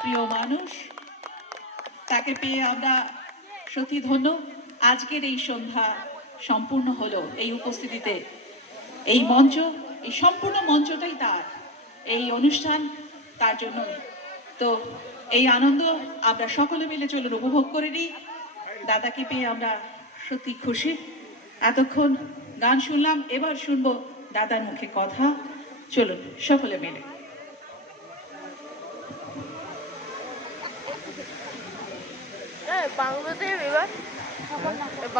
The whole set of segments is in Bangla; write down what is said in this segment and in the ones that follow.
প্রিয় মানুষ, তাকে পেয়ে আমরা সত্যি ধন্য। আজকের এই সন্ধ্যা সম্পূর্ণ হলো এই উপস্থিতিতে। এই মঞ্চ, এই সম্পূর্ণ মঞ্চটাই তার, এই অনুষ্ঠান তার জন্যই। তো এই আনন্দ আমরা সকলে মিলে চলুন উপভোগ করে নিই। দাদাকে পেয়ে আমরা সত্যি খুশি। এতক্ষণ গান শুনলাম, এবার শুনবো দাদার মুখে কথা। চলুন সকলে মিলে। বাংলাদেশ এবার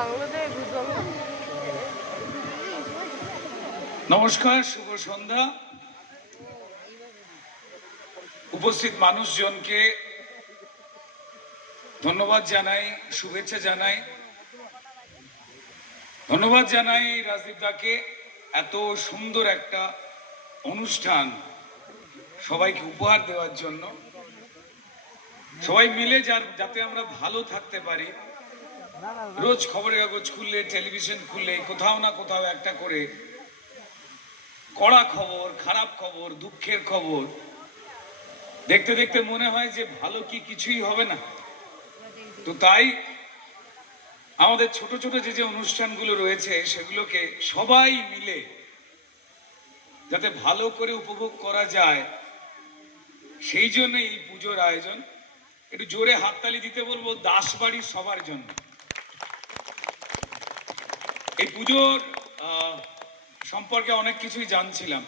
বাংলাদেশ। নমস্কার, শুভ সন্ধ্যা। উপস্থিত মানুষজনকে ধন্যবাদ জানাই, শুভেচ্ছা জানাই। ধন্যবাদ জানাই রাজদীপ দাকে এত সুন্দর একটা অনুষ্ঠান সবাইকে উপহার দেওয়ার জন্য। সবাই মিলে যাতে আমরা ভালো থাকতে পারি। রোজ খবরের কাগজ খুললে, টেলিভিশন খুললে কোথাও না কোথাও একটা করে কড়া খবর, খারাপ খবর, দুঃখের খবর দেখতে দেখতে মনে হয় যে ভালো কি কিছুই হবে না। তো তাই আমাদের ছোট ছোট যে অনুষ্ঠানগুলো রয়েছে সেগুলোকে সবাই মিলে যাতে ভালো করে উপভোগ করা যায়, সেই জন্য এই পুজোর আয়োজন। একটু জোরে হাততালি দিতে বলবো দাসবাড়ির সবার জন্য। এই পুজোর সম্পর্কে অনেক কিছুই জানছিলাম।